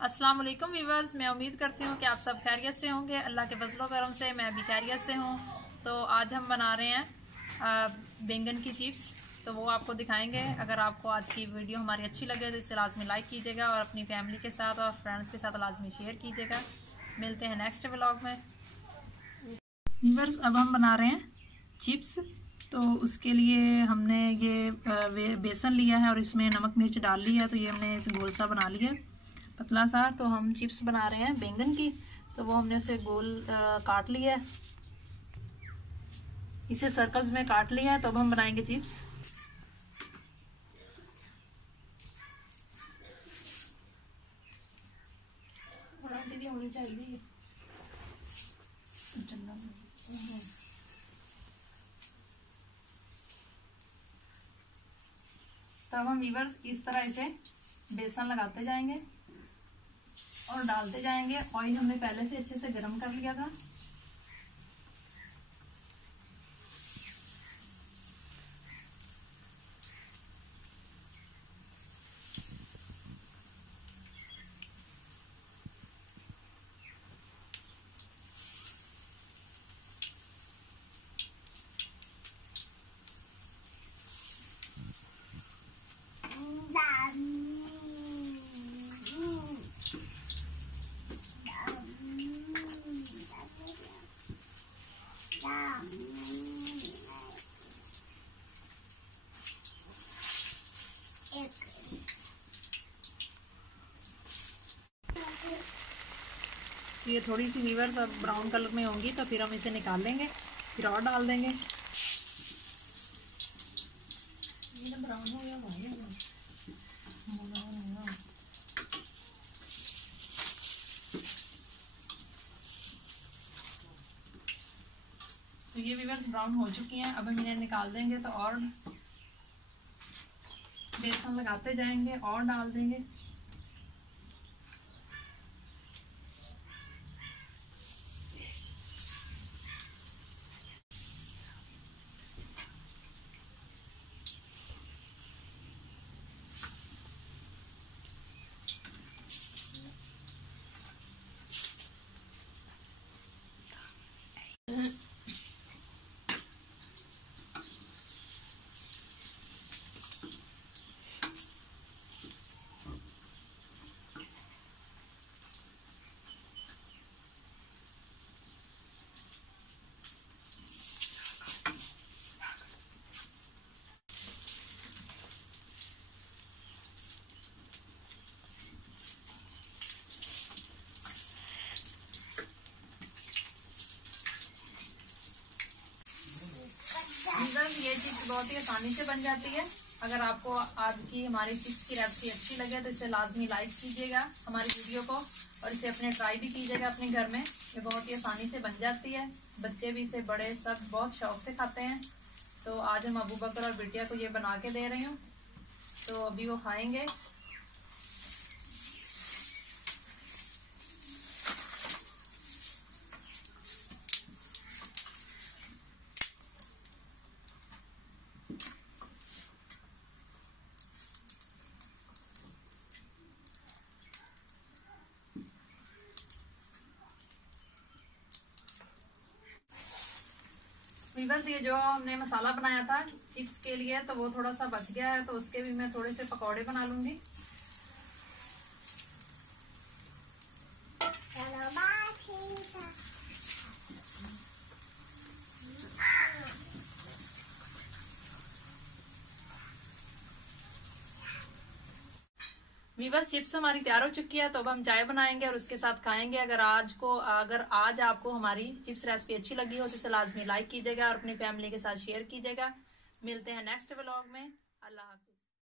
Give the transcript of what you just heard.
अस्सलाम वालेकुम व्यूवर्स, मैं उम्मीद करती हूँ कि आप सब खैरियत से होंगे। अल्लाह के फजलो करम से मैं भी खैरियत से हूँ। तो आज हम बना रहे हैं बैंगन की चिप्स, तो वो आपको दिखाएंगे। अगर आपको आज की वीडियो हमारी अच्छी लगे तो इसे लाजमी लाइक कीजिएगा और अपनी फैमिली के साथ और फ्रेंड्स के साथ लाजमी शेयर कीजिएगा। मिलते हैं नेक्स्ट व्लॉग में। व्यूवर्स, अब हम बना रहे हैं चिप्स। तो उसके लिए हमने ये बेसन लिया है और इसमें नमक मिर्च डाल लिया है। तो ये हमने इसे गोल सा बना लिया पतला सा। तो हम चिप्स बना रहे हैं बैंगन की, तो वो हमने उसे गोल काट लिया है, इसे सर्कल्स में काट लिया है। तो अब हम बनाएंगे चिप्स। तो अब हम वीवर्स इस तरह इसे बेसन लगाते जाएंगे और डालते जाएंगे। ऑयल हमने पहले से अच्छे से गर्म कर लिया था। तो ये थोड़ी सी व्यूवर्स अब ब्राउन कलर में होंगी, तो फिर हम इसे निकाल लेंगे, फिर और डाल देंगे। ये ब्राउन हो गया तो ये व्यूवर्स ब्राउन हो चुकी हैं। अब हम इन्हें निकाल देंगे। तो और बेसन लगाते जाएंगे और डाल देंगे। ये चिप्स बहुत ही आसानी से बन जाती है। अगर आपको आज की हमारी चिप्स की रेसिपी अच्छी लगे तो इसे लाजमी लाइक कीजिएगा हमारी वीडियो को, और इसे अपने ट्राई भी कीजिएगा अपने घर में। ये बहुत ही आसानी से बन जाती है, बच्चे भी इसे बड़े सब बहुत शौक से खाते हैं। तो आज हम अबू बकर और बिटिया को ये बना के दे रही हूँ, तो अभी वो खाएंगे। वीवर्स, ये जो हमने मसाला बनाया था चिप्स के लिए, तो वो थोड़ा सा बच गया है, तो उसके भी मैं थोड़े से पकौड़े बना लूंगी। वीवर्स, चिप्स हमारी तैयार हो चुकी है। तो अब हम चाय बनाएंगे और उसके साथ खाएंगे। अगर आज आपको हमारी चिप्स रेसिपी अच्छी लगी हो तो इसे लाजमी लाइक कीजिएगा और अपनी फैमिली के साथ शेयर कीजिएगा। मिलते हैं नेक्स्ट व्लॉग में। अल्लाह हाफ़िज़।